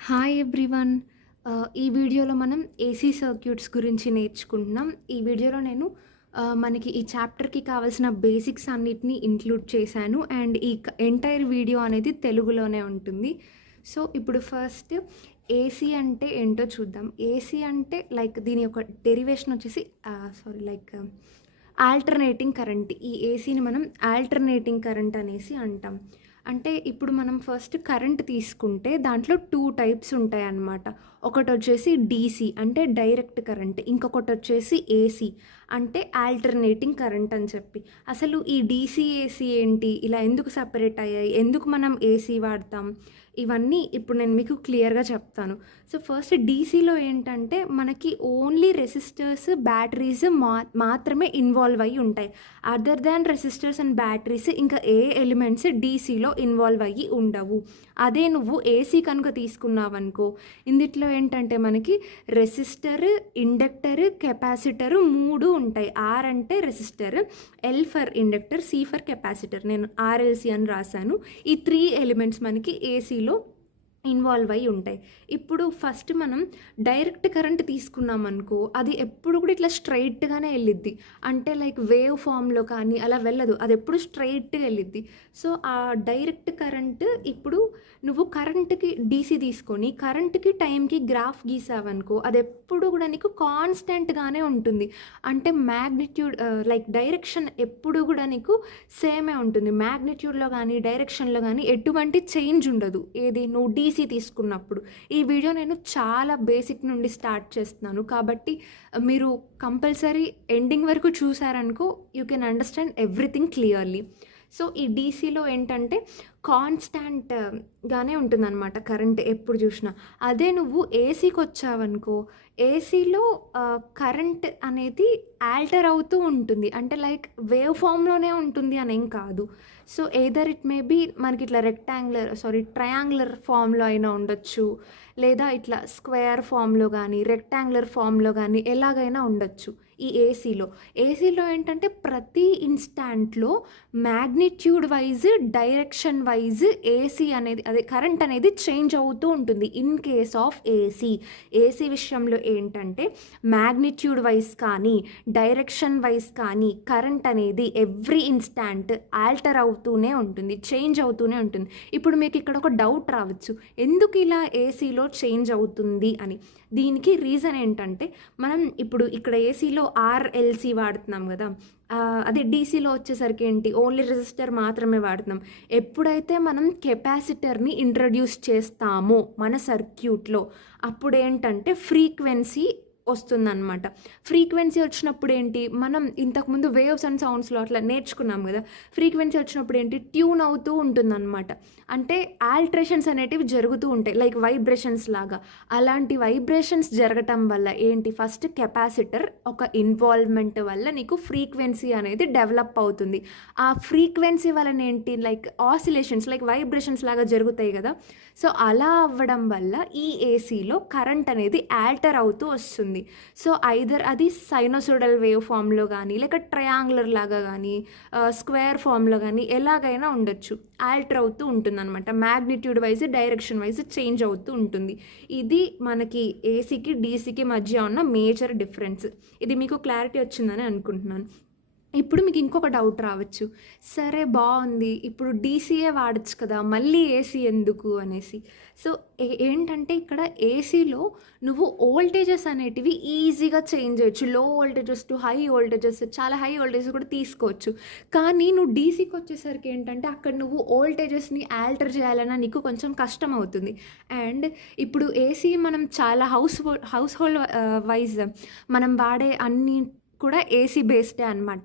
Hi everyone. ఈ వీడియోలో మనం ఏసీ సర్క్యూట్స్ గురించి నేర్చుకుంటున్నాం. ఈ వీడియోలో నేను మనకి ఈ చాప్టర్‌కి కావాల్సిన బేసిక్స్ అన్నిటిని ఇంక్లూడ్ చేశాను. అండ్ ఈ ఎంటైర్ వీడియో అనేది తెలుగులోనే ఉంటుంది. సో, ఇప్పుడు ఫస్ట్ ఏసీ అంటే ఏంటో చూద్దాం. ఏసీ అంటే లైక్ దీని యొక్క డెరివేషన్ వచ్చేసి ఆల్టర్నేటింగ్ కరెంట్. ఈ ఏసీని మనం ఆల్టర్నేటింగ్ కరెంట్ అనేసి అంటాం. అంటే ఇప్పుడు మనం ఫస్ట్ కరెంట్ తీసుకుంటే దాంట్లో 2 టైప్స్ ఉంటాయన్నమాట. ఒకటొచ్చేసి డీసీ అంటే డైరెక్ట్ కరెంట్. ఇంకొకటొచ్చేసి ఏసీ అంటే ఆల్టర్నేటింగ్ కరెంట్ అని చెప్పి. అసలు ఈ డీసీ, ఏసీ ఏంటి? ఇలా ఎందుకు సెపరేట్ అయ్యాయి? ఎందుకు మనం ఏసీ వాడతాం? ఇవన్నీ ఇప్పుడు నేను మీకు క్లియర్‌గా చెప్తాను. సో, ఫస్ట్ డీసీలో ఏంటంటే మనకి ఓన్లీ రెసిస్టర్స్, బ్యాటరీస్ మాత్రమే ఇన్వాల్వ్ అయ్యి ఉంటాయి. Other than resistors and batteries ఇంకా ఏ ఎలిమెంట్స్ డీసీలో ఇన్వాల్వ్ అయ్యి ఉండవు. అదే నువ్వు ఏసీ కనుక తీసుకున్నావనుకో, ఇందిట్లో ఏంటంటే మనకి రెసిస్టర్, ఇండక్టర్, కెపాసిటర్ 3 ఉంటాయి. ఆర్ అంటే resistor, L for inductor, C for capacitor. నేను ఆర్ఎల్సి అని రాశాను. ఈ 3 ఎలిమెంట్స్ మనకి ఏసీలో ఇన్వాల్వ్ అయ్యి ఉంటాయి. ఇప్పుడు ఫస్ట్ మనం డైరెక్ట్ కరెంట్ తీసుకున్నామనుకో, అది ఎప్పుడు కూడా ఇట్లా స్ట్రైట్‌గానే వెళ్ళిద్ది. అంటే లైక్ వేవ్ ఫామ్‌లో కానీ అలా వెళ్ళదు. అది ఎప్పుడు స్ట్రైట్‌గా వెళ్ళిద్ది. సో, ఆ డైరెక్ట్ కరెంట్ ఇప్పుడు నువ్వు కరెంట్‌కి డీసీ తీసుకొని కరెంట్‌కి, టైంకి గ్రాఫ్ గీసావనుకో, అది ఎప్పుడు కూడా నీకు కాన్స్టెంట్‌గానే ఉంటుంది. అంటే మ్యాగ్నిట్యూడ్ లైక్ డైరెక్షన్ ఎప్పుడు కూడా నీకు సేమే ఉంటుంది. మ్యాగ్నిట్యూడ్‌లో కానీ, డైరెక్షన్‌లో కానీ ఎటువంటి చేంజ్ ఉండదు. ఏది నువ్వు డీసీ తీసుకున్నప్పుడు. ఈ వీడియో నేను చాలా బేసిక్ నుండి స్టార్ట్ చేస్తున్నాను. కాబట్టి మీరు కంపల్సరీ ఎండింగ్ వరకు చూసారనుకో you can understand everything clearly. So, ఈ డీసీలో ఏంటంటే కాన్స్టాంట్‌గానే ఉంటుందన్నమాట కరెంట్ ఎప్పుడు చూసినా. అదే నువ్వు ఏసీకి వచ్చావనుకో, ఏసీలో కరెంట్ అనేది ఆల్టర్ అవుతూ ఉంటుంది. అంటే లైక్ వేవ్ ఫామ్‌లోనే ఉంటుంది అనేం కాదు. So, either it may be మనకి ఇట్లా ట్రయాంగులర్ ఫామ్‌లో అయినా ఉండొచ్చు. లేదా ఇట్లా స్క్వేర్ ఫామ్‌లో కానీ, రెక్టాంగులర్ ఫామ్‌లో కానీ ఎలాగైనా ఉండొచ్చు ఈ ఏసీలో. ఏసీలో ఏంటంటే ప్రతి ఇన్‌స్టాంట్‌లో magnitude wise, direction wise AC అనేది అదే కరెంట్ అనేది చేంజ్ అవుతూ ఉంటుంది. ఇన్ కేస్ ఆఫ్ ఏసీ విషయంలో ఏంటంటే మ్యాగ్నిట్యూడ్ వైజ్ కానీ, డైరెక్షన్ వైజ్ కానీ కరెంట్ అనేది ఎవ్రీ ఇన్‌స్టాంట్ ఆల్టర్ అవుతూనే ఉంటుంది, చేంజ్ అవుతూనే ఉంటుంది. ఇప్పుడు మీకు ఇక్కడ ఒక డౌట్ రావచ్చు, ఎందుకు ఇలా ఏసీలో చేంజ్ అవుతుంది అని. దీనికి రీజన్ ఏంటంటే మనం ఇప్పుడు ఇక్కడ ఏసీలో ఆర్ఎల్సి వాడుతున్నాం కదా, అదే డీసీలో వచ్చేసరికి ఏంటి ఓన్లీ రెసిస్టర్ మాత్రమే వాడుతున్నాం. ఎప్పుడైతే మనం కెపాసిటర్ని ఇంట్రడ్యూస్ చేస్తామో మన సర్క్యూట్లో అప్పుడు ఏంటంటే ఫ్రీక్వెన్సీ వస్తుందన్నమాట. ఫ్రీక్వెన్సీ వచ్చినప్పుడు ఏంటి, మనం ఇంతకుముందు వేవ్స్ అండ్ సౌండ్స్లో అట్లా నేర్చుకున్నాం కదా, ఫ్రీక్వెన్సీ వచ్చినప్పుడు ఏంటి ట్యూన్ అవుతూ ఉంటుందన్నమాట. అంటే ఆల్టరేషన్స్ అనేటివి జరుగుతూ ఉంటాయి లైక్ వైబ్రేషన్స్ లాగా. అలాంటి వైబ్రేషన్స్ జరగటం వల్ల ఏంటి ఫస్ట్ కెపాసిటర్ ఒక ఇన్వాల్వ్మెంట్ వల్ల నీకు ఫ్రీక్వెన్సీ అనేది డెవలప్ అవుతుంది. ఆ ఫ్రీక్వెన్సీ వలన ఏంటి లైక్ ఆసిలేషన్స్ లైక్ వైబ్రేషన్స్ లాగా జరుగుతాయి కదా. సో, అలా అవ్వడం వల్ల ఈ ఏసీలో కరెంట్ అనేది ఆల్టర్ అవుతూ వస్తుంది. సో, ఐదర్ అది సైనోసోడల్ వేవ్ ఫామ్‌లో కానీ, లేక ట్రయాంగులర్ లాగా కానీ, స్క్వేర్ ఫామ్‌లో కానీ ఎలాగైనా ఉండొచ్చు. ఆల్టర్ అవుతూ ఉంటుందన్నమాట. Magnitude wise, direction wise change అవుతూ ఉంటుంది. ఇది మనకి ఏసీకి, డీసీకి మధ్య ఉన్న మేజర్ డిఫరెన్స్. ఇది మీకు క్లారిటీ వచ్చిందని అనుకుంటున్నాను. ఇప్పుడు మీకు ఇంకొక డౌట్ రావచ్చు, సరే బాగుంది, ఇప్పుడు డీసీయే వాడచ్చు కదా, మళ్ళీ ఏసీ ఎందుకు అనేసి. సో, ఏంటంటే ఇక్కడ ఏసీలో నువ్వు వోల్టేజెస్ అనేటివి ఈజీగా చేంజ్ చేయొచ్చు. లో వోల్టేజెస్ టు హై వోల్టేజెస్, చాలా హై వోల్టేజెస్ కూడా తీసుకోవచ్చు. కానీ నువ్వు డీసీకి వచ్చేసరికి ఏంటంటే అక్కడ నువ్వు వోల్టేజెస్ని ఆల్టర్ చేయాలన్నా నీకు కొంచెం కష్టం అవుతుంది. అండ్ ఇప్పుడు ఏసీ మనం చాలా హౌస్ హోల్డ్ వైజ్ మనం వాడే అన్ని కూడా ఏసీ బేస్డే అనమాట.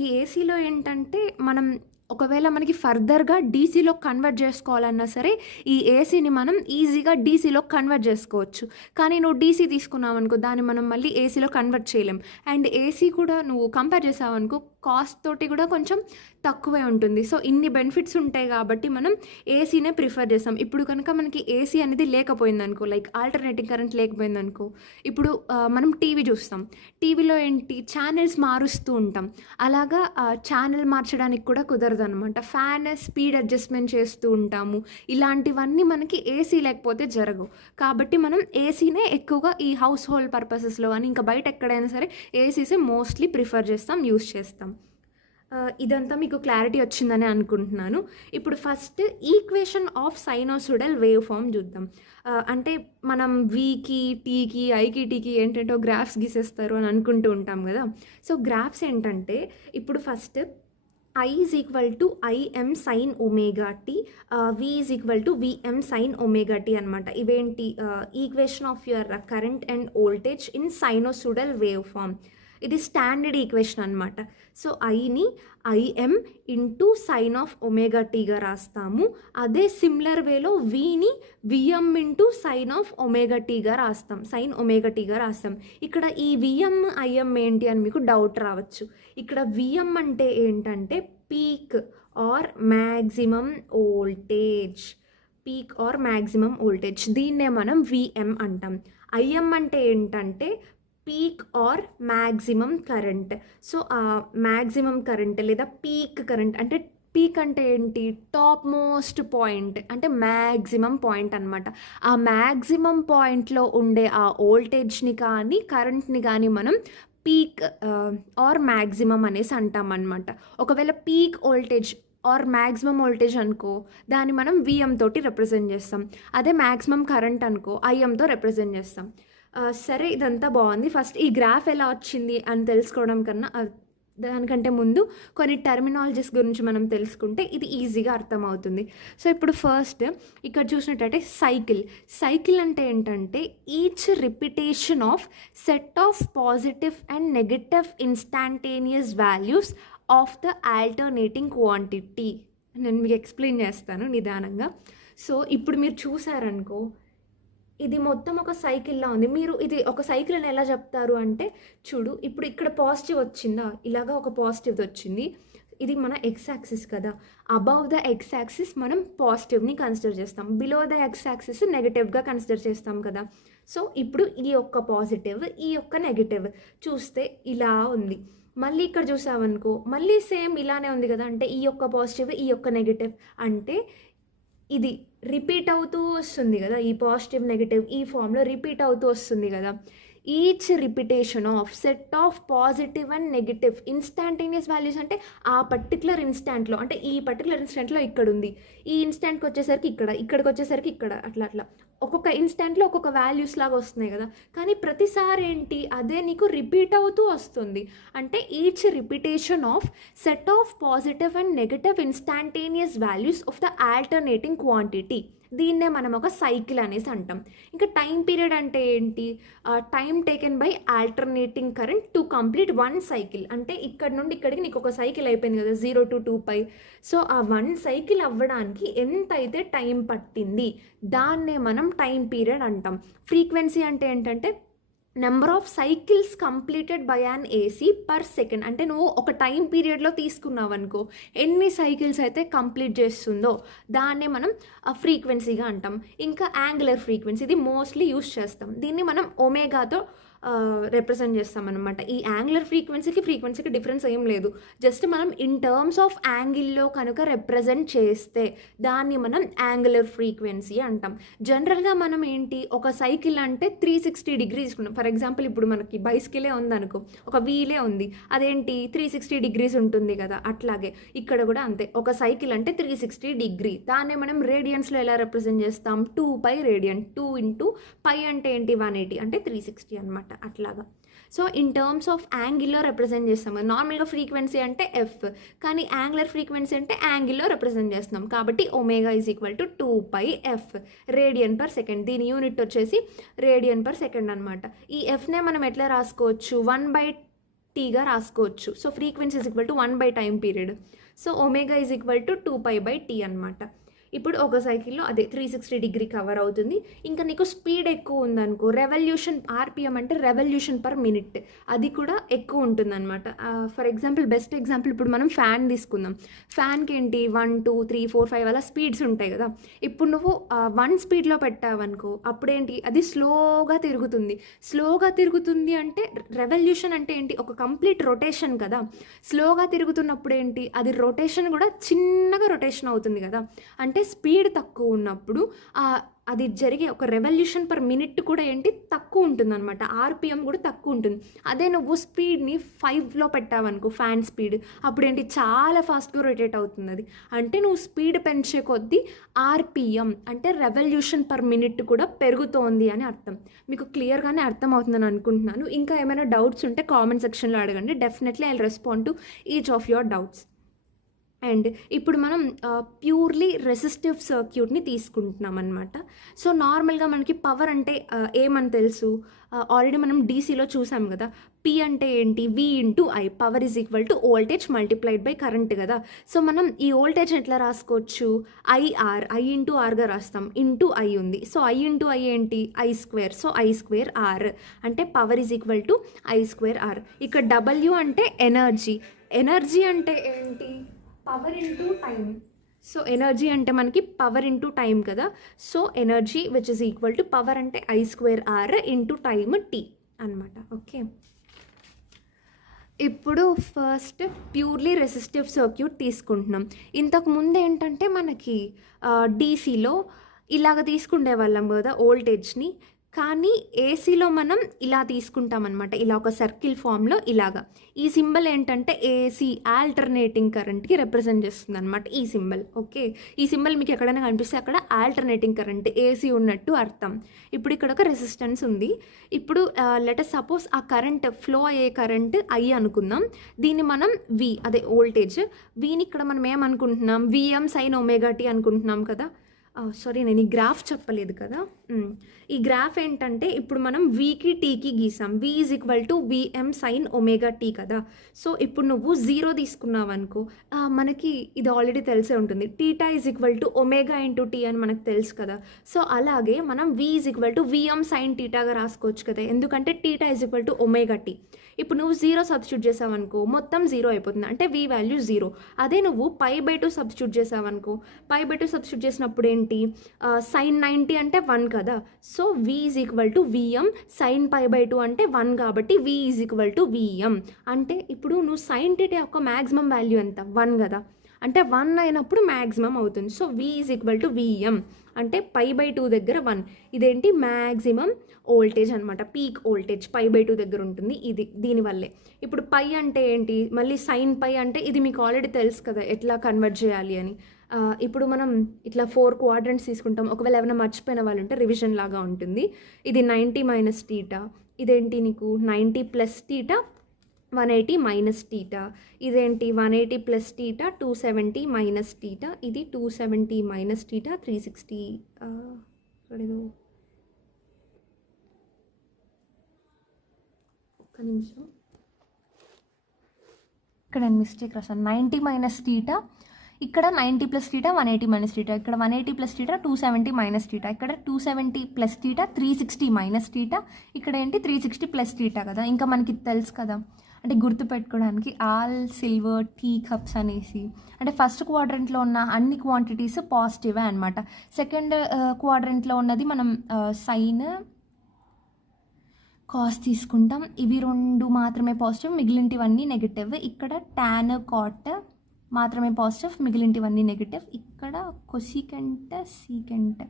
ఈ ఏసీలో ఏంటంటే మనం ఒకవేళ మనకి ఫర్దర్‌గా డీసీలో కన్వర్ట్ చేసుకోవాలన్నా సరే ఈ ఏసీని మనం ఈజీగా డీసీలో కన్వర్ట్ చేసుకోవచ్చు. కానీ నువ్వు డీసీ తీసుకున్నావనుకో దాన్ని మనం మళ్ళీ ఏసీలో కన్వర్ట్ చేయలేం. అండ్ ఏసీ కూడా నువ్వు కంపేర్ చేసావనుకో కాస్ట్ తోటి కూడా కొంచెం తక్కువే ఉంటుంది. సో ఇన్ని బెనిఫిట్స్ ఉంటాయి కాబట్టి మనం ఏసీనే ప్రిఫర్ చేస్తాం. ఇప్పుడు కనుక మనకి ఏసీ అనేది లేకపోయిందనుకో, లైక్ ఆల్టర్నేటింగ్ కరెంట్ లేకపోయిందనుకో, ఇప్పుడు మనం టీవీ చూస్తాం. టీవీలో ఏంటి ఛానల్స్ మారుస్తూ ఉంటాం. అలాగా ఛానల్ మార్చడానికి కూడా కుదరదనమాట. ఫ్యాన్ స్పీడ్ అడ్జస్ట్మెంట్ చేస్తూ ఉంటాము. ఇలాంటివన్నీ మనకి ఏసీ లేకపోతే జరగవు. కాబట్టి మనం ఏసీనే ఎక్కువగా ఈ హౌస్ హోల్డ్ పర్పసెస్లో కానీ ఇంకా బయట ఎక్కడైనా సరే ఏసీసే మోస్ట్లీ ప్రిఫర్ చేస్తాం, యూస్ చేస్తాం. ఇదంతా మీకు క్లారిటీ వచ్చిందని అనుకుంటున్నాను. ఇప్పుడు first equation of sinusoidal wave form చూద్దాం. అంటే మనం వీకి, టీకి, ఐకి, టీకి ఏంటంటో గ్రాఫ్స్ గీసేస్తారు అని అనుకుంటూ ఉంటాం కదా. సో గ్రాఫ్స్ ఏంటంటే ఇప్పుడు first I is equal to IM sin omega t, V is equal to VM sin omega t అనమాట. ఇవేంటి equation of your current and voltage in sinusoidal wave form. ఇది స్టాండర్డ్ ఈక్వేషన్ అనమాట. So ఐని I m into sine of omega టీగా రాస్తాము. అదే similar వేలో వీని V m into sine of omega టీగా రాస్తాం, సైన్ ఒమేగా టీగా రాస్తాం. ఇక్కడ ఈ విఎం ఐఎం ఏంటి అని మీకు డౌట్ రావచ్చు. ఇక్కడ విఎం అంటే ఏంటంటే peak or maximum voltage, peak or maximum voltage, దీన్నే మనం విఎం అంటాం. ఐఎం అంటే ఏంటంటే peak or maximum current. So maximum current లేదా పీక్ కరెంట్ అంటే పీక్ అంటే ఏంటి టాప్ మోస్ట్ పాయింట్ అంటే మ్యాక్సిమం పాయింట్ అనమాట. ఆ మ్యాక్సిమం పాయింట్లో ఉండే ఆ వోల్టేజ్ని కానీ కరెంట్ని కానీ మనం పీక్ ఆర్ మ్యాక్సిమం అనేసి అంటాం అనమాట. ఒకవేళ peak voltage or maximum voltage అనుకో దాన్ని మనం విఎం తోటి రిప్రజెంట్ చేస్తాం. అదే మ్యాక్సిమం కరెంట్ అనుకో ఐఎంతో రిప్రజెంట్ చేస్తాం. సరే ఇదంతా బాగుంది. ఫస్ట్ ఈ గ్రాఫ్ ఎలా వచ్చింది అని తెలుసుకోవడం కన్నా దానికంటే ముందు కొన్ని టర్మినాలజీస్ గురించి మనం తెలుసుకుంటే ఇది ఈజీగా అర్థమవుతుంది. సో ఇప్పుడు ఫస్ట్ ఇక్కడ చూసినట్టయితే సైకిల్ అంటే ఏంటంటే each repetition of set of positive and negative instantaneous values of the alternating quantity. నేను మీకు ఎక్స్ప్లెయిన్ చేస్తాను నిదానంగా. సో ఇప్పుడు మీరు చూసారనుకో ఇది మొత్తం ఒక సైకిల్లా ఉంది. మీరు ఇది ఒక సైకిల్ అని ఎలా చెప్తారు అంటే చూడు, ఇప్పుడు ఇక్కడ పాజిటివ్ వచ్చిందా, ఇలాగా ఒక పాజిటివ్ వచ్చింది. ఇది మన ఎక్స్ యాక్సిస్ కదా. అబవ్ ద ఎక్స్ యాక్సిస్ మనం పాజిటివ్ని కన్సిడర్ చేస్తాం, బిలో ద ఎక్స్ యాక్సిస్ నెగటివ్గా కన్సిడర్ చేస్తాం కదా. సో ఇప్పుడు ఈ యొక్క పాజిటివ్, ఈ యొక్క నెగటివ్ చూస్తే ఇలా ఉంది. మళ్ళీ ఇక్కడ చూసామనుకో మళ్ళీ సేమ్ ఇలానే ఉంది కదా. అంటే ఈ యొక్క పాజిటివ్, ఈ యొక్క నెగటివ్ అంటే ఇది రిపీట్ అవుతూ వస్తుంది కదా. ఈ పాజిటివ్ నెగటివ్ ఈ ఫామ్లో రిపీట్ అవుతూ వస్తుంది కదా. Each repetition of set of positive and negative instantaneous values అంటే ఆ పర్టికులర్ ఇన్స్టాంట్లో, అంటే ఈ పర్టికులర్ ఇన్స్టాంట్లో ఇక్కడ ఉంది, ఈ ఇన్స్టాంట్కి వచ్చేసరికి ఇక్కడికి వచ్చేసరికి ఇక్కడ, అట్లా ఒక్కొక్క ఇన్స్టాంట్లో ఒక్కొక్క వాల్యూస్ లాగా వస్తున్నాయి కదా. కానీ ప్రతిసారి ఏంటి అదే నీకు రిపీట్ అవుతూ వస్తుంది. అంటే each repetition of set of positive and negative instantaneous values of the alternating quantity, దీన్నే మనం ఒక సైకిల్ అనేసి అంటాం. ఇంకా టైం పీరియడ్ అంటే ఏంటి, time taken by alternating current to complete one cycle. అంటే ఇక్కడ నుండి ఇక్కడికి నీకు ఒక సైకిల్ అయిపోయింది కదా 0 to 2π. సో ఆ వన్ సైకిల్ అవ్వడానికి ఎంతైతే టైం పట్టింది దాన్నే మనం టైం పీరియడ్ అంటాం. ఫ్రీక్వెన్సీ అంటే ఏంటంటే number of cycles completed by an AC per second. అంటే నువ్వు ఒక టైం పీరియడ్లో తీసుకున్నావు అనుకో ఎన్ని సైకిల్స్ అయితే కంప్లీట్ చేస్తుందో దాన్నే మనం ఫ్రీక్వెన్సీగా అంటాం. ఇంకా యాంగులర్ ఫ్రీక్వెన్సీ, ఇది మోస్ట్లీ యూస్ చేస్తాం. దీన్ని మనం ఒమేగాతో రిప్రజెంట్ చేస్తాం అనమాట. ఈ యాంగులర్ ఫ్రీక్వెన్సీకి డిఫరెన్స్ ఏం లేదు. జస్ట్ మనం ఇన్ టర్మ్స్ ఆఫ్ యాంగిల్లో కనుక రిప్రజెంట్ చేస్తే దాన్ని మనం యాంగులర్ ఫ్రీక్వెన్సీ అంటాం. జనరల్గా మనం ఏంటి ఒక సైకిల్ అంటే 360 డిగ్రీ తీసుకున్నాం. ఫర్ ఎగ్జాంపుల్ ఇప్పుడు మనకి బైస్కిలే ఉందనుకో, ఒక వీలే ఉంది, అదేంటి 360 డిగ్రీస్ ఉంటుంది కదా. అట్లాగే ఇక్కడ కూడా అంతే, ఒక సైకిల్ అంటే 360 డిగ్రీ. దాన్నే మనం రేడియన్స్లో ఎలా రిప్రజెంట్ చేస్తాం 2π రేడియన్. 2 into π అంటే ఏంటి 180 అంటే 360 అనమాట. అట్లాగా. సో ఇన్ టర్మ్స్ ఆఫ్ యాంగిల్లో రిప్రజెంట్ చేస్తాం. నార్మల్గా ఫ్రీక్వెన్సీ అంటే ఎఫ్, కానీ యాంగులర్ ఫ్రీక్వెన్సీ అంటే యాంగిల్లో రిప్రజెంట్ చేస్తున్నాం. కాబట్టి omega is equal to 2πf radian per second. దీని యూనిట్ వచ్చేసి రేడియన్ పర్ సెకండ్ అనమాట. ఈ ఎఫ్నే మనం ఎట్లా రాసుకోవచ్చు 1/t రాసుకోవచ్చు. So frequency is equal to 1 by time period. So omega is equal to 2π/t అనమాట. ఇప్పుడు ఒక సైకిల్లో అదే 360 డిగ్రీ కవర్ అవుతుంది. ఇంకా నీకు స్పీడ్ ఎక్కువ ఉందనుకో, రెవల్యూషన్ ఆర్పిఎం అంటే రెవల్యూషన్ పర్ మినిట్, అది కూడా ఎక్కువ ఉంటుందన్నమాట. ఫర్ ఎగ్జాంపుల్, బెస్ట్ ఎగ్జాంపుల్ ఇప్పుడు మనం ఫ్యాన్ తీసుకుందాం. ఫ్యాన్కి ఏంటి 1 2 3 4 5 అలా స్పీడ్స్ ఉంటాయి కదా. ఇప్పుడు నువ్వు 1 స్పీడ్లో పెట్టావనుకో, అప్పుడేంటి అది స్లోగా తిరుగుతుంది. స్లోగా తిరుగుతుంది అంటే రెవల్యూషన్ అంటే ఏంటి, ఒక కంప్లీట్ రొటేషన్ కదా. స్లోగా తిరుగుతున్నప్పుడు ఏంటి, అది రొటేషన్ కూడా చిన్నగా రొటేషన్ అవుతుంది కదా. అంటే స్పీడ్ తక్కువ ఉన్నప్పుడు అది జరిగే ఒక రెవల్యూషన్ పర్ మినిట్ కూడా ఏంటి తక్కువ ఉంటుంది అనమాట. ఆర్పిఎం కూడా తక్కువ ఉంటుంది. అదే నువ్వు స్పీడ్ని 5లో పెట్టావనుకో, ఫ్యాన్ స్పీడ్, అప్పుడు ఏంటి చాలా ఫాస్ట్గా రొటేట్ అవుతుంది అది. అంటే నువ్వు స్పీడ్ పెంచే కొద్దీ ఆర్పిఎం అంటే రెవల్యూషన్ పర్ మినిట్ కూడా పెరుగుతోంది అని అర్థం. మీకు క్లియర్గానే అర్థం అవుతుందని అనుకుంటున్నాను. ఇంకా ఏమైనా డౌట్స్ ఉంటే కామెంట్ సెక్షన్లో అడగండి. Definitely I will respond to each of your doubts. And ఇప్పుడు మనం ప్యూర్లీ రెసిస్టివ్ సర్క్యూట్ని తీసుకుంటున్నాం అనమాట. సో నార్మల్గా మనకి పవర్ అంటే ఏమని తెలుసు, ఆల్రెడీ మనం డీసీలో చూసాం కదా. పి అంటే ఏంటి, V into I, power is equal to voltage multiplied by current కదా. సో మనం ఈ వోల్టేజ్ ఎట్లా రాసుకోవచ్చు, ఐ ఇంటూ ఆర్గా రాస్తాం. ఇంటూ ఐ ఉంది, సో ఐ ఇంటూ ఐ ఏంటి, I square. So I square R అంటే power is equal to I square R. ఇక్కడ డబ్ల్యూ అంటే ఎనర్జీ. ఎనర్జీ అంటే ఏంటి, power into time. So energy అంటే మనకి పవర్ ఇంటూ టైం కదా. So energy which is equal to power అంటే I square R into time T అనమాట. Okay, ఇప్పుడు ఫస్ట్ ప్యూర్లీ రెసిస్టివ్ సర్క్యూట్ తీసుకుంటున్నాం. ఇంతకు ముందు ఏంటంటే మనకి డీసీలో ఇలాగ తీసుకుండే వాళ్ళం కదా వోల్టేజ్ని. కానీ ఏసీలో మనం ఇలా తీసుకుంటాం అనమాట, ఇలా ఒక సర్కిల్ ఫామ్లో ఇలాగా. ఈ సింబల్ ఏంటంటే ఏసీ, ఆల్టర్నేటింగ్ కరెంట్కి రిప్రజెంట్ చేస్తుంది అనమాట ఈ సింబల్. ఓకే, ఈ సింబల్ మీకు ఎక్కడైనా కనిపిస్తే అక్కడ ఆల్టర్నేటింగ్ కరెంట్, ఏసీ ఉన్నట్టు అర్థం. ఇప్పుడు ఇక్కడ ఒక రెసిస్టెన్స్ ఉంది. ఇప్పుడు లెట్ సపోజ్ ఆ కరెంట్ ఫ్లో అయ్యే కరెంట్ ఐ అనుకుందాం. దీన్ని మనం వి, అదే వోల్టేజ్, వీని ఇక్కడ మనం ఏమనుకుంటున్నాం, విఎం సైన్ ఒమేగా టీ అనుకుంటున్నాం కదా. సారీ, నేను ఈ గ్రాఫ్ చెప్పలేదు కదా. ఈ గ్రాఫ్ ఏంటంటే ఇప్పుడు మనం వీకి టీకి గీసాం. V is equal to VM sine omega T కదా. సో ఇప్పుడు నువ్వు 0 తీసుకున్నావు అనుకో, మనకి ఇది ఆల్రెడీ తెలిసే ఉంటుంది, theta is equal to omega into t అని మనకు తెలుసు కదా. సో అలాగే మనం V is equal to VM sine టీటాగా రాసుకోవచ్చు కదా, ఎందుకంటే theta is equal to omega t. ఇప్పుడు నువ్వు 0 సబ్స్టిట్యూట్ చేసావనుకో, మొత్తం 0 అయిపోతుంది, అంటే వి వాల్యూ 0. అదే నువ్వు π/2 సబ్స్టిట్యూట్ చేసావనుకో, π/2 సబ్స్టిట్యూట్ చేసినప్పుడు ఏంటి, సైన్ 90 అంటే 1 కదా. So V is equal to VM sine π/2 అంటే 1 కాబట్టి V is equal to V M. అంటే ఇప్పుడు నువ్వు సైన్ టీటా యొక్క మ్యాక్సిమం వాల్యూ ఎంత, 1 కదా. అంటే 1 అయినప్పుడు మ్యాక్సిమం అవుతుంది. So V is equal to V M అంటే π/2 దగ్గర 1. ఇదేంటి మ్యాక్సిమం వోల్టేజ్ అనమాట, పీక్ వోల్టేజ్ π/2 దగ్గర ఉంటుంది. ఇది దీనివల్లే. ఇప్పుడు పై అంటే ఏంటి, మళ్ళీ సైన్ పై అంటే ఇది మీకు ఆల్రెడీ తెలుసు కదా ఎట్లా కన్వర్ట్ చేయాలి అని. ఇప్పుడు మనం ఇట్లా 4 క్వాడ్రంట్స్ తీసుకుంటాం. ఒకవేళ ఏమైనా మర్చిపోయిన వాళ్ళు ఉంటే రివిజన్ లాగా ఉంటుంది. ఇది 90 మైనస్ టీటా, ఇదేంటి నీకు 90 ప్లస్ టీటా 180 మైనస్ టీటా, ఇదేంటి 180 ప్లస్ టీటా 270 మైనస్ టీటా, ఇది 270 మైనస్ టీటా 360. ఒక్క నిమిషం, ఇక్కడ నేను మిస్టేక్ రాసాను. 90 మైనస్ టీటా, ఇక్కడ 90 ప్లస్ టీటా 180 మైనస్ టీటా, ఇక్కడ 180 ప్లస్ టీటా 270 మైనస్ టీటా, ఇక్కడ 270 ప్లస్ టీటా 360 మైనస్ టీటా, ఇక్కడ ఏంటి 360 ప్లస్ టీటా కదా. ఇంకా మనకి తెలుసు కదా, అంటే గుర్తుపెట్టుకోవడానికి ఆల్ సిల్వర్ టీ కప్స్ అనేసి. అంటే ఫస్ట్ క్వాడ్రంట్లో ఉన్న అన్ని క్వాంటిటీస్ పాజిటివే అనమాట. సెకండ్ క్వాడ్రంట్లో ఉన్నది మనం సైన్ కాస్ తీసుకుంటాం. ఇవి 2 మాత్రమే పాజిటివ్, మిగిలినవన్నీ నెగిటివ్. ఇక్కడ టాన్ కాట్ మాత్రమే పాజిటివ్, మిగిలినవన్నీ నెగిటివ్. ఇక్కడ కొసికెంట్ సీకెంట్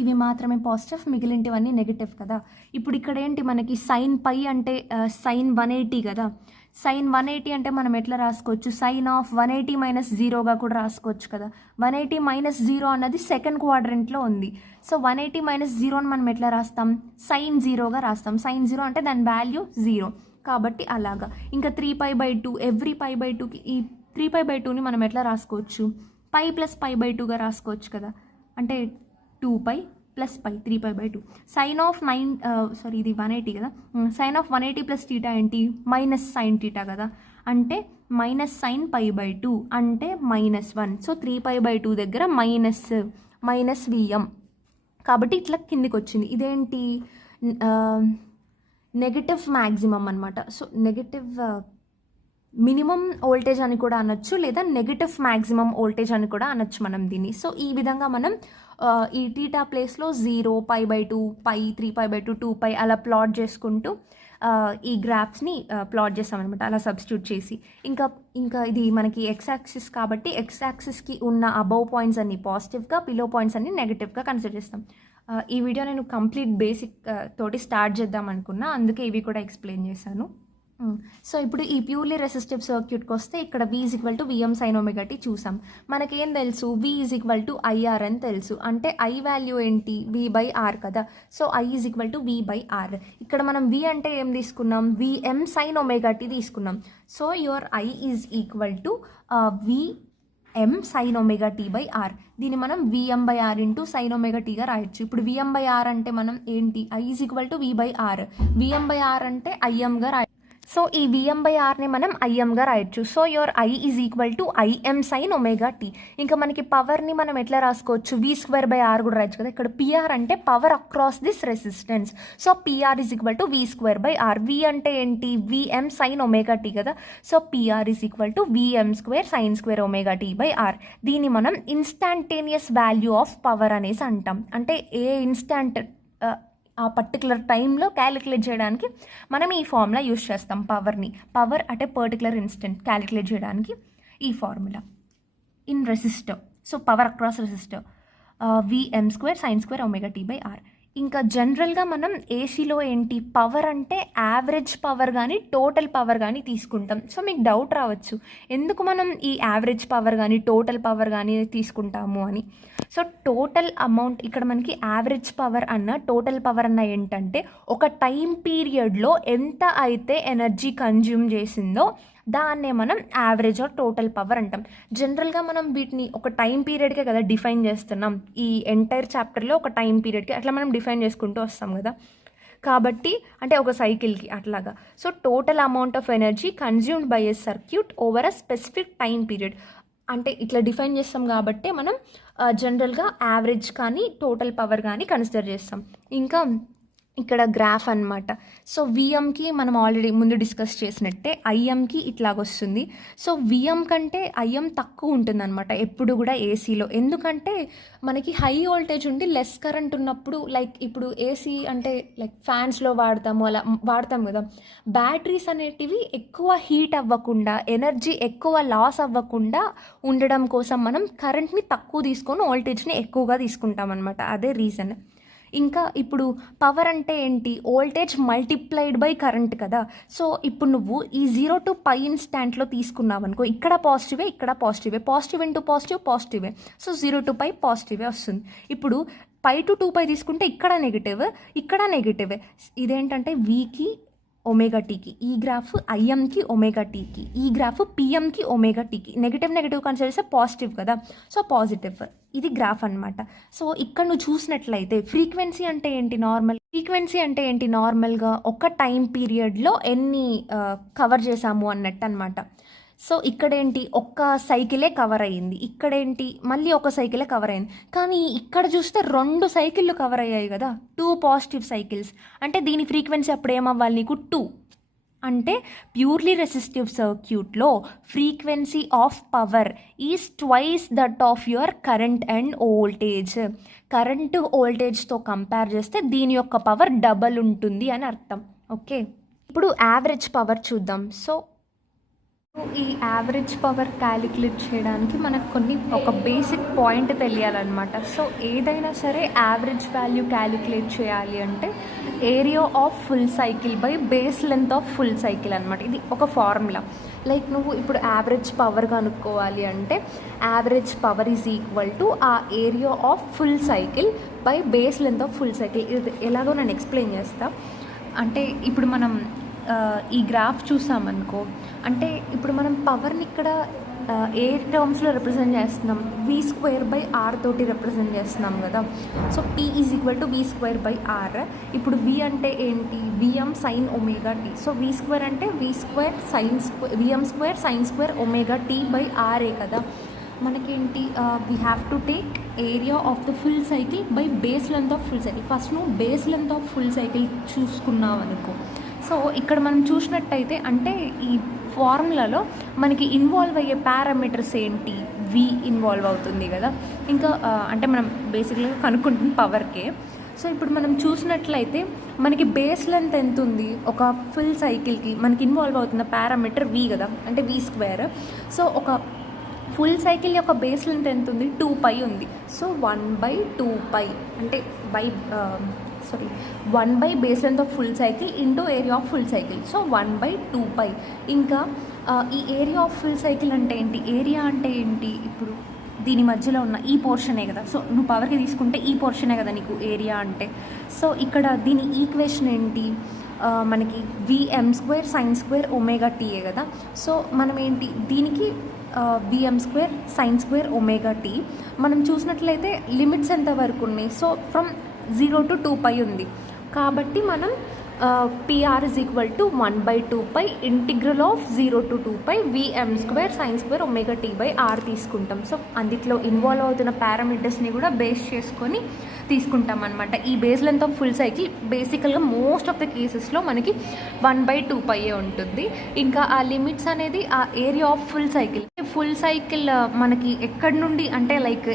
ఇవి మాత్రమే పాజిటివ్, మిగిలినవన్నీ నెగిటివ్ కదా. ఇప్పుడు ఇక్కడ ఏంటి మనకి సైన్ పై అంటే సైన్ 180 కదా. సైన్ 180 అంటే మనం ఎట్లా రాసుకోవచ్చు, సైన్ ఆఫ్ 180 మైనస్ 0గా కూడా రాసుకోవచ్చు కదా. 180 మైనస్ 0 అన్నది సెకండ్ క్వాడ్రంట్లో ఉంది. సో 180 మైనస్ 0 మనం ఎట్లా రాస్తాం, సైన్ 0గా రాస్తాం. సైన్ 0 అంటే దాని వాల్యూ 0 కాబట్టి అలాగా. ఇంకా 3π/2, ఎవ్రీ π/2కి ఈ 3π/2ని మనం ఎట్లా రాసుకోవచ్చు, పై ప్లస్ π/2గా రాసుకోవచ్చు కదా. అంటే 2π ప్లస్ పై 3π/2. సైన్ ఆఫ్ ఇది 180 కదా. సైన్ ఆఫ్ 180 ప్లస్ టీటా ఏంటి, మైనస్ సైన్ టీటా కదా. అంటే మైనస్ సైన్ π/2 అంటే -1. సో 3π/2 దగ్గర మైనస్ Vm. కాబట్టి ఇట్లా కిందికి వచ్చింది. ఇదేంటి నెగటివ్ మ్యాక్సిమం అనమాట. సో నెగటివ్ మినిమం వోల్టేజ్ అని కూడా అనొచ్చు, లేదా నెగటివ్ మ్యాక్సిమం వోల్టేజ్ అని కూడా అనొచ్చు మనం దీన్ని. సో ఈ విధంగా మనం ఈ టీటా ప్లేస్లో 0, π/2, π, 3π/2, 2π అలా ప్లాట్ చేసుకుంటూ ఈ గ్రాఫ్స్ని ప్లాట్ చేస్తామన్నమాట, అలా సబ్స్టిట్యూట్ చేసి. ఇంకా ఇది మనకి ఎక్స్ యాక్సిస్ కాబట్టి ఎక్స్ యాక్సిస్కి ఉన్న అబౌవ్ పాయింట్స్ అన్ని పాజిటివ్గా, బిలో పాయింట్స్ అన్ని నెగటివ్గా కన్సిడర్ చేస్తాం. ఈ వీడియో నేను కంప్లీట్ బేసిక్ తోటి స్టార్ట్ చేద్దాం అనుకున్నా, అందుకే ఇవి కూడా ఎక్స్ప్లెయిన్ చేశాను. సో ఇప్పుడు ఈ ప్యూర్లీ రెసిస్టివ్ సర్క్యూట్కి వస్తే ఇక్కడ V = Vm sin ωt చూసాం. మనకేం తెలుసు, V = IR అని తెలుసు. అంటే I వాల్యూ ఏంటి, V/R కదా. So I = V/R. ఇక్కడ మనం V అంటే ఏం తీసుకున్నాం, Vm sin ωt తీసుకున్నాం. So your I = Vm sin ωt/R. దీన్ని మనం Vm/R sin ωtగా రాయొచ్చు. ఇప్పుడు Vm/R అంటే మనం ఏంటి, I = V/R. Vm/R అంటే Imగా రాయొచ్చు. సో ఈ Vm/Rని మనం Imగా రాయొచ్చు. So your I = Im sin ωt. ఇంకా మనకి పవర్ని మనం ఎట్లా రాసుకోవచ్చు, V²/R కూడా రాయొచ్చు కదా. ఇక్కడ PR అంటే power across this resistance. So PR = V²/R. V అంటే ఏంటి, Vm sin ωt కదా. So PR = Vm² sin² ωt/R. దీన్ని మనం ఇన్స్టాంటేనియస్ వాల్యూ ఆఫ్ పవర్ అనేసి అంటాం. అంటే ఏ ఇన్స్టాంట్ ఆ పర్టికులర్ టైంలో క్యాలిక్యులేట్ చేయడానికి మనం ఈ ఫార్ములా యూజ్ చేస్తాం. Power at a particular instant calculate చేయడానికి ఈ formula in resistor. So power across resistor Vm² sin² ωt/R. ఇంకా జనరల్గా మనం ఏసీలో ఏంటి, పవర్ అంటే యావరేజ్ పవర్ కానీ టోటల్ పవర్ కానీ తీసుకుంటాం. సో మీకు డౌట్ రావచ్చు, ఎందుకు మనం ఈ యావరేజ్ పవర్ కానీ టోటల్ పవర్ కానీ తీసుకుంటాము అని. సో టోటల్ అమౌంట్ ఇక్కడ మనకి యావరేజ్ పవర్ అన్న టోటల్ పవర్ అన్న ఏంటంటే ఒక టైం పీరియడ్లో ఎంత అయితే ఎనర్జీ కన్జ్యూమ్ చేసిందో దాన్నే మనం యావరేజ్ ఆర్ టోటల్ పవర్ అంటాం. జనరల్గా మనం వీటిని ఒక టైం పీరియడ్కే కదా డిఫైన్ చేస్తున్నాం. ఈ ఎంటైర్ చాప్టర్లో ఒక టైం పీరియడ్కి అట్లా మనం డిఫైన్ చేసుకుంటూ వస్తాం కదా. కాబట్టి అంటే ఒక సైకిల్కి అట్లాగా. So total amount of energy consumed by a circuit over a specific time period అంటే ఇట్లా డిఫైన్ చేస్తాం కాబట్టి మనం జనరల్గా యావరేజ్ కానీ టోటల్ పవర్ కానీ కన్సిడర్ చేస్తాం. ఇంకా ఇక్కడ గ్రాఫ్ అనమాట. సో విఎంకి మనం ఆల్రెడీ ముందు డిస్కస్ చేసినట్టే ఐఎంకి ఇట్లాగొస్తుంది. సో విఎం కంటే ఐఎం తక్కువ ఉంటుందన్నమాట ఎప్పుడు కూడా ఏసీలో. ఎందుకంటే మనకి హై వోల్టేజ్ ఉండి లెస్ కరెంట్ ఉన్నప్పుడు, లైక్ ఇప్పుడు ఏసీ అంటే లైక్ ఫ్యాన్స్లో వాడతాము, అలా వాడతాం కదా. బ్యాటరీస్ అనేటివి ఎక్కువ హీట్ అవ్వకుండా, ఎనర్జీ ఎక్కువ లాస్ అవ్వకుండా ఉండడం కోసం మనం కరెంట్ని తక్కువ తీసుకొని వోల్టేజ్ని ఎక్కువగా తీసుకుంటాం అనమాట. అదే రీజన్. ఇంకా ఇప్పుడు పవర్ అంటే ఏంటి, వోల్టేజ్ మల్టిప్లైడ్ బై కరెంట్ కదా. సో ఇప్పుడు నువ్వు ఈ 0 to π ఇన్స్టాంట్లో తీసుకున్నావు అనుకో, ఇక్కడ పాజిటివే ఇక్కడ పాజిటివే, పాజిటివ్ ఇంటూ పాజిటివ్ పాజిటివే. సో 0 to π పాజిటివే వస్తుంది. ఇప్పుడు π to 2π తీసుకుంటే ఇక్కడ నెగిటివ్ ఇక్కడ నెగిటివే. ఇదేంటంటే వీకి ఒమేగాటీకి, ఈ గ్రాఫ్ ఐఎంకి ఒమేగాటీకి, ఈ గ్రాఫ్ పిఎంకి ఒమేగాటీకి. నెగిటివ్ కన్సిడర్ చేస్తే పాజిటివ్ కదా. సో పాజిటివ్ ఇది గ్రాఫ్ అనమాట. సో ఇక్కడ నువ్వు చూసినట్లయితే ఫ్రీక్వెన్సీ అంటే ఏంటి, నార్మల్గా ఒక టైం పీరియడ్లో ఎన్ని కవర్ చేసాము అన్నట్టు అనమాట. సో ఇక్కడేంటి ఒక్క సైకిలే కవర్ అయ్యింది, ఇక్కడేంటి మళ్ళీ ఒక సైకిలే కవర్ అయింది. కానీ ఇక్కడ చూస్తే 2 సైకిళ్ళు కవర్ అయ్యాయి కదా, 2 పాజిటివ్ సైకిల్స్. అంటే దీని ఫ్రీక్వెన్సీ అప్పుడు ఏమవ్వాలి నీకు 2. అంటే ప్యూర్లీ రెసిస్టివ్ సర్క్యూట్లో frequency of power is twice that of your current and voltage. Current వోల్టేజ్తో కంపేర్ చేస్తే దీని యొక్క పవర్ డబల్ ఉంటుంది అని అర్థం. ఓకే, ఇప్పుడు యావరేజ్ పవర్ చూద్దాం. సో ఈ యావరేజ్ పవర్ క్యాలిక్యులేట్ చేయడానికి మనకు ఒక బేసిక్ పాయింట్ తెలియాలన్నమాట. సో ఏదైనా సరే యావరేజ్ వాల్యూ క్యాలిక్యులేట్ చేయాలి అంటే area of full cycle by base length of full cycle అనమాట. ఇది ఒక ఫార్ములా. లైక్ నువ్వు ఇప్పుడు యావరేజ్ పవర్ కనుక్కోవాలి అంటే average power is equal to ఆ area of full cycle by base length of full cycle. ఇది ఎలాగో నేను ఎక్స్ప్లెయిన్ చేస్తా. అంటే ఇప్పుడు మనం ఈ గ్రాఫ్ చూసామనుకో, అంటే ఇప్పుడు మనం పవర్ని ఇక్కడ ఏ టర్మ్స్లో రిప్రజెంట్ చేస్తున్నాం, v² తోటి రిప్రజెంట్ చేస్తున్నాం కదా. So p = v²/r. ఇప్పుడు v అంటే ఏంటి, vm sin ωt. So v² అంటే vm² sin² ωt/r కదా. మనకేంటి, we have to take area of the full cycle by base length of full cycle. First నువ్వు base length of full cycle చూసుకున్నావు అనుకో. So ఇక్కడ మనం చూసినట్టయితే అంటే ఈ ఫార్ములాలో మనకి ఇన్వాల్వ్ అయ్యే పారామీటర్స్ ఏంటి, వి ఇన్వాల్వ్ అవుతుంది కదా. ఇంకా అంటే మనం బేసిక్గా కనుక్కుంటున్న పవర్కే. సో ఇప్పుడు మనం చూసినట్లయితే మనకి బేస్ లెంత్ ఎంత ఉంది ఒక ఫుల్ సైకిల్కి, మనకి ఇన్వాల్వ్ అవుతున్న పారామీటర్ వి కదా, అంటే v². సో ఒక ఫుల్ సైకిల్ యొక్క బేస్ లెంత్ ఎంత ఉంది, 2π ఉంది. సో 1/2π అంటే 1 base length of full cycle into area of full cycle. So 1/2π. ఇంకా ఈ ఏరియా ఆఫ్ ఫుల్ సైకిల్ అంటే ఏంటి, ఏరియా అంటే ఏంటి, ఇప్పుడు దీని మధ్యలో ఉన్న ఈ పోర్షనే కదా. సో నువ్వు పవర్కి తీసుకుంటే ఈ పోర్షనే కదా నీకు ఏరియా అంటే. సో ఇక్కడ దీని ఈక్వేషన్ ఏంటి, మనకి vm² sin² ωt కదా. సో మనం ఏంటి దీనికి vm² sin² ωt. మనం చూసినట్లయితే లిమిట్స్ ఎంత వరకు ఉన్నాయి, సో ఫ్రమ్ 0 to 2π ఉంది. కాబట్టి మనం PR = 1/2π integral of 0 to 2π vm² sin² ωt/r తీసుకుంటాం. సో అందులో ఇన్వాల్వ్ అవుతున్న పారామీటర్స్ని కూడా బేస్ చేసుకొని తీసుకుంటాం అనమాట. ఈ base length of full cycle బేసికల్గా మోస్ట్ ఆఫ్ ద కేసెస్లో మనకి 1/2π ఉంటుంది. ఇంకా ఆ లిమిట్స్ అనేది ఆ ఏరియా ఆఫ్ ఫుల్ సైకిల్ మనకి ఎక్కడి నుండి అంటే లైక్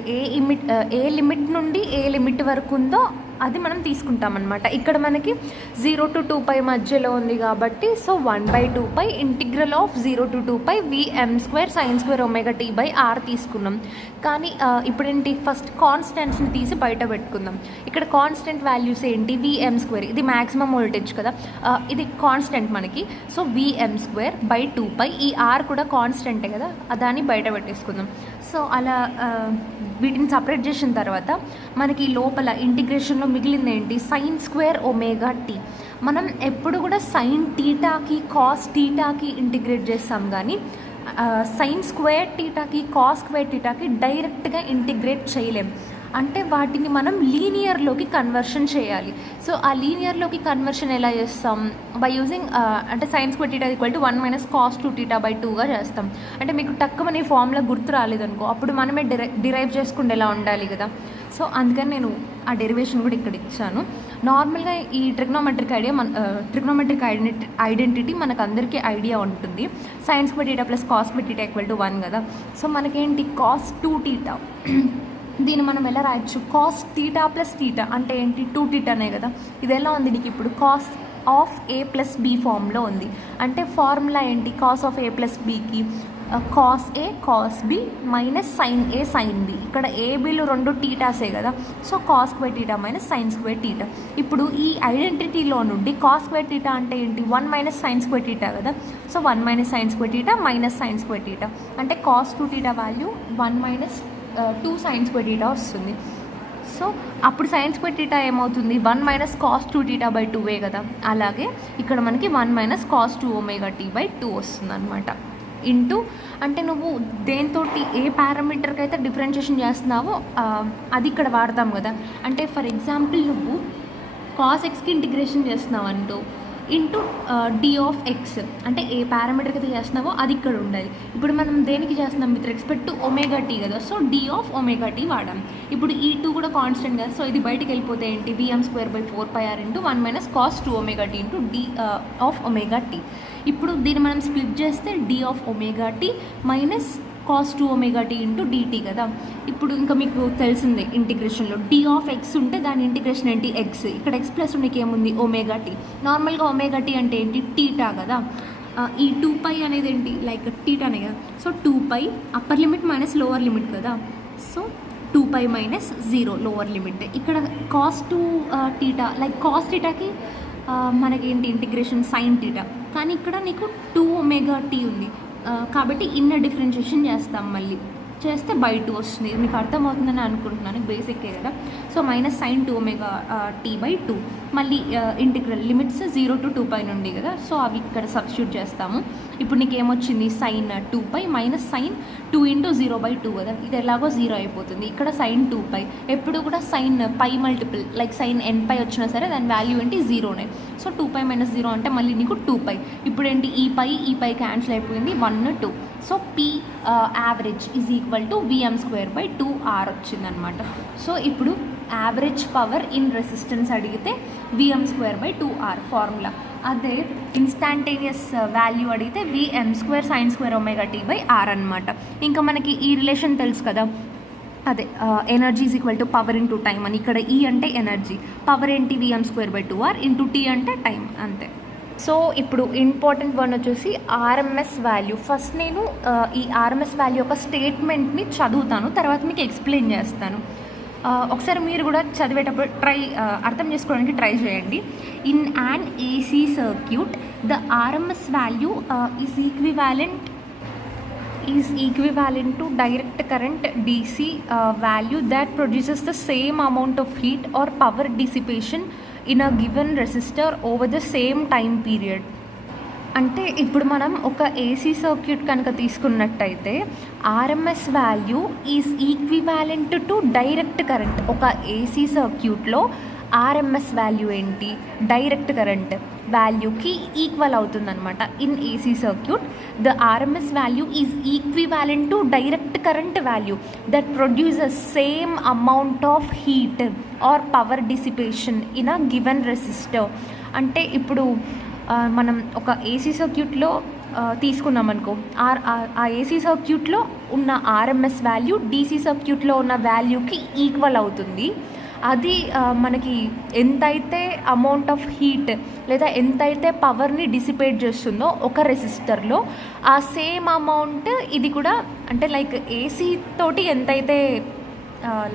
ఏ లిమిట్ నుండి ఏ లిమిట్ వరకు ఉందో అది మనం తీసుకుంటాం అనమాట. ఇక్కడ మనకి 0 to 2π మధ్యలో ఉంది కాబట్టి so 1/2π integral of 0 to 2π vm² sin² ωt/r తీసుకున్నాం. కానీ ఇప్పుడేంటి, ఫస్ట్ కాన్స్టెంట్స్ని తీసి బయట పెట్టుకుందాం. ఇక్కడ కాన్స్టెంట్ వాల్యూస్ ఏంటి, vm², ఇది మ్యాక్సిమం వోల్టేజ్ కదా, ఇది కాన్స్టెంట్ మనకి. సో vm²/2π, ఈ r కూడా కాన్స్టెంటే కదా, దాన్ని బయట పెట్టేసుకుందాం. సో అలా వీటిని సపరేట్ చేసిన తర్వాత మనకి లోపల ఇంటిగ్రేషన్లో మిగిలింది ఏంటి, sin² ωt. మనం ఎప్పుడు కూడా sin θకి cos θకి ఇంటిగ్రేట్ చేస్తాం, కానీ sin² θకి cos² θకి డైరెక్ట్గా ఇంటిగ్రేట్ చేయలేం. అంటే వాటిని మనం లీనియర్లోకి కన్వర్షన్ చేయాలి. సో ఆ లీనియర్లోకి కన్వర్షన్ ఎలా చేస్తాం, బై యూజింగ్ అంటే sin² θ = 1 - cos 2θ/2గా చేస్తాం. అంటే మీకు టక్కుమని ఫార్ములా గుర్తు రాలేదనుకో, అప్పుడు మనమే డిరైవ్ చేసుకుంటే ఎలా ఉండాలి కదా. సో అందుకని నేను ఆ డెరివేషన్ కూడా ఇక్కడ ఇచ్చాను. నార్మల్గా ఈ ట్రిగ్నోమెట్రిక్ ఐడెంటిటీ మనకు అందరికీ ఐడియా ఉంటుంది. sin² θ + cos² θ = 1 కదా. సో మనకేంటి cos 2θ, దీన్ని మనం ఎలా రాయొచ్చు, cos θ + θ అంటే ఏంటి, 2θనే కదా. ఇది ఎలా ఉంది నీకు ఇప్పుడు, cos ఆఫ్ a + b ఫామ్లో ఉంది. అంటే ఫార్ములా ఏంటి, cos of a + bకి cos a cos b - sin a sin b. ఇక్కడ a bలు రెండు టీటాసే కదా. So cos² θ - sin² θ. ఇప్పుడు ఈ ఐడెంటిటీలో నుండి cos² θ అంటే ఏంటి, 1 - sin² θ కదా. సో 1 - sin² θ - sin² θ అంటే cos 2θ వాల్యూ 1 - 2 sin² θ వస్తుంది. సో అప్పుడు sin² θ ఏమవుతుంది, 1 - cos 2θ/2 కదా. అలాగే ఇక్కడ మనకి 1 - cos 2 ωt/2 వస్తుంది అనమాట. ఇంటూ అంటే నువ్వు దేంతో ఏ పారామీటర్కి అయితే డిఫరెన్షియేషన్ చేస్తున్నావో అది ఇక్కడ వాడతాం కదా. అంటే ఫర్ ఎగ్జాంపుల్ నువ్వు cos xకి ఇంటిగ్రేషన్ చేస్తున్నావు అంటూ ఇంటూ d ఆఫ్ x, అంటే ఏ పారామీటర్కి అయితే చేస్తున్నావో అది ఇక్కడ ఉండాలి. ఇప్పుడు మనం దేనికి చేస్తున్నాం, విత్ రెస్పెక్ట్ టు ωt కదా. So d of ωt వాడాం. ఇప్పుడు ఈ 2 కూడా కాన్స్టెంట్ కదా. సో ఇది బయటికి వెళ్ళిపోతే ఏంటి, vm²/4πr × 1 - cos 2 ωt × d of ωt. ఇప్పుడు దీన్ని మనం స్ప్లిట్ చేస్తే d of ωt minus cos 2 ωt × dt కదా. ఇప్పుడు ఇంకా మీకు తెలిసిందే ఇంటిగ్రేషన్లో d ఆఫ్ x ఉంటే దాని ఇంటిగ్రేషన్ ఏంటి, x. ఇక్కడ x ప్లస్ నీకు ఏముంది, ωt. నార్మల్గా ωt అంటే ఏంటి, టీటా కదా. ఈ 2π అనేది ఏంటి, లైక్ టీటానే కదా. So 2π upper limit minus lower limit కదా. So 2π - 0 lower limit. ఇక్కడ cos 2θ లైక్ cos θకి మనకేంటి ఇంటిగ్రేషన్ sin θ, కానీ ఇక్కడ నీకు 2 ωt ఉంది కాబట్టి ఇన్నర్ డిఫరెన్షియేషన్ చేస్తాం మళ్ళీ. చేస్తే బై 2 వస్తుంది. మీకు అర్థమవుతుందని అనుకుంటున్నాను, బేసిక్కే కదా. So minus sine 2 omega T by 2. మళ్ళీ ఇంటిగ్రల్ లిమిట్స్ 0 to 2π నుండి కదా, సో అవి ఇక్కడ సబ్స్టిట్యూట్ చేస్తాము. ఇప్పుడు నీకు ఏమొచ్చింది, సైన్ 2π మైనస్ సైన్ 2 into 0/2 కదా, ఇది ఎలాగో 0 అయిపోతుంది. ఇక్కడ సైన్ 2π, ఎప్పుడు కూడా sine pi multiple like sign nπ వచ్చినా సరే దాని వాల్యూ ఏంటి, 0నే. సో 2π - 0 అంటే మళ్ళీ నీకు 2π. ఇప్పుడు ఏంటి, ఈ పై క్యాన్సిల్ అయిపోయింది, 1 2. So P average is equal to Vm²/2R వచ్చిందనమాట. సో ఇప్పుడు యావరేజ్ పవర్ ఇన్ రెసిస్టెన్స్ అడిగితే Vm²/2R ఫార్ములా. అదే ఇన్స్టాంటేనియస్ వాల్యూ అడిగితే Vm² sin² ωt/R అనమాట. ఇంకా మనకి ఈ రిలేషన్ తెలుసు కదా, అదే energy is equal to power into time అని. ఇక్కడ ఈ అంటే ఎనర్జీ, పవర్ ఏంటి Vm²/2R ఇంటూ టీ అంటే టైం, అంతే. సో ఇప్పుడు ఇంపార్టెంట్ వన్ వచ్చేసి ఆర్ఎంఎస్ వాల్యూ. ఫస్ట్ నేను ఈ ఆర్ఎంఎస్ వాల్యూ యొక్క స్టేట్మెంట్ని చదువుతాను, తర్వాత మీకు ఎక్స్ప్లెయిన్ చేస్తాను. ఒకసారి మీరు కూడా చదివేటప్పుడు అర్థం చేసుకోవడానికి ట్రై చేయండి. In an AC circuit the RMS value is equivalent to direct current DC value that produces the same amount of heat or power dissipation in a given resistor over the same time period. అంటే ఇప్పుడు మనం ఒక AC circuit కనుక తీసుకున్నట్టయితే RMS value is equivalent to direct current. ఒక AC సర్క్యూట్లో RMS value ఏంటి, direct current వాల్యూకి equal అవుతుందన్నమాట. In AC circuit the RMS value is equivalent to direct current value that produces same amount of heat are power dissipation in a given resistor. అంటే ఇప్పుడు మనం ఒక AC సర్క్యూట్లో తీసుకున్నాం అనుకో, ఆ ఏసీ సర్క్యూట్లో ఉన్న ఆర్ఎంఎస్ వాల్యూ డీసీ సర్క్యూట్లో ఉన్న వాల్యూకి ఈక్వల్ అవుతుంది. అది మనకి ఎంతైతే అమౌంట్ ఆఫ్ హీట్ లేదా ఎంతైతే పవర్ని డిసిపేట్ చేస్తుందో ఒక రెసిస్టర్లో, ఆ సేమ్ అమౌంట్ ఇది కూడా. అంటే లైక్ ఏసీ తోటి ఎంతైతే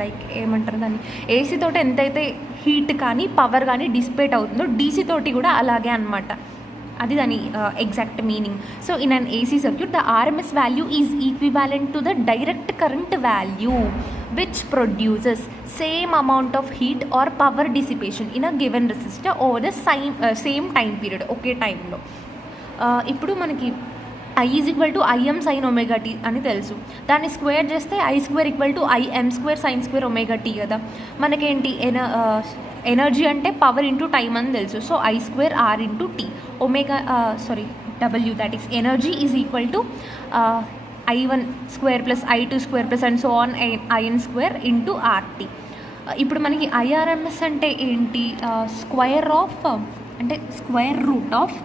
లైక్ ఏమంటారు దాన్ని, ఏసీ తోటి ఎంతైతే హీట్ కానీ పవర్ కానీ డిసిపేట్ అవుతుందో డీసీ తోటి కూడా అలాగే అనమాట. అది దాని exact meaning. So in an AC circuit the RMS value is equivalent to the direct current value which produces same amount of heat or power dissipation in a given resistor over the same time period, ఒకే టైంలో. ఇప్పుడు మనకి I is equal to IM sin ωt అని తెలుసు. దాన్ని square చేస్తే I² equal to IM² sin² ωt కదా. మనకేంటి energy అంటే పవర్ ఇంటూ టైం అని తెలుసు. So I² R into T W, that is energy is equal to I1² + I2² + and so on IN² into RT. ఇప్పుడు మనకి IRMS అంటే ఏంటి, square of అంటే square root of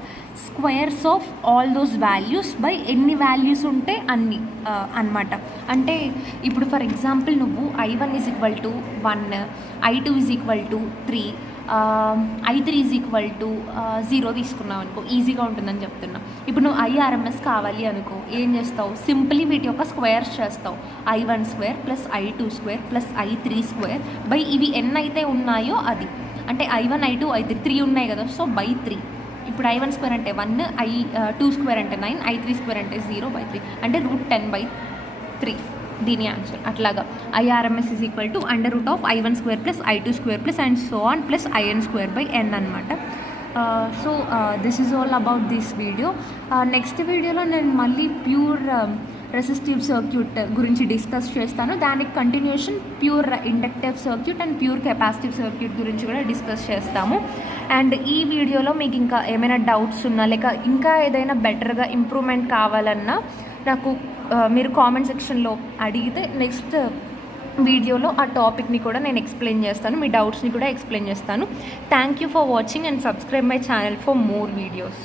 squares of all those values by ఎన్ని values ఉంటే అన్ని అనమాట. అంటే ఇప్పుడు ఫర్ ఎగ్జాంపుల్ నువ్వు I1 is equal to 1, I2 is equal to 3, I3 is equal to 0 తీసుకున్నావు అనుకో, ఈజీగా ఉంటుందని చెప్తున్నా. ఇప్పుడు నువ్వు IRMS కావాలి అనుకో, ఏం చేస్తావు, సింపుల్లీ వీటి యొక్క స్క్వేర్స్ చేస్తావు. I1² + I2² + I3² బై ఇవి ఎన్ని అయితే ఉన్నాయో అది. అంటే I1 I2 I3 3 ఉన్నాయి కదా, సో బై 3. ఇప్పుడు I1² అంటే 1, I2² అంటే 9, I3² అంటే 0/3 అంటే √10/3 దీని ఆన్సర్. అట్లాగా IRMS is equal to √I1² + I2² + and so on +IN²/n అనమాట. So this is all about this video. Next వీడియోలో నేను మళ్ళీ ప్యూర్ రెసిస్టివ్ సర్క్యూట్ గురించి డిస్కస్ చేస్తాను. దానికి continuation pure inductive circuit and pure capacitive circuit గురించి కూడా డిస్కస్ చేస్తాము. అండ్ ఈ వీడియోలో మీకు ఇంకా ఏమైనా డౌట్స్ ఉన్నా లేక ఇంకా ఏదైనా బెటర్గా ఇంప్రూవ్మెంట్ కావాలన్నా నాకు మీరు కామెంట్ సెక్షన్లో అడిగితే నెక్స్ట్ వీడియోలో ఆ టాపిక్ని కూడా నేను ఎక్స్ప్లెయిన్ చేస్తాను, మీ డౌట్స్ని కూడా ఎక్స్ప్లెయిన్ చేస్తాను. Thank you for watching and subscribe my channel for more videos.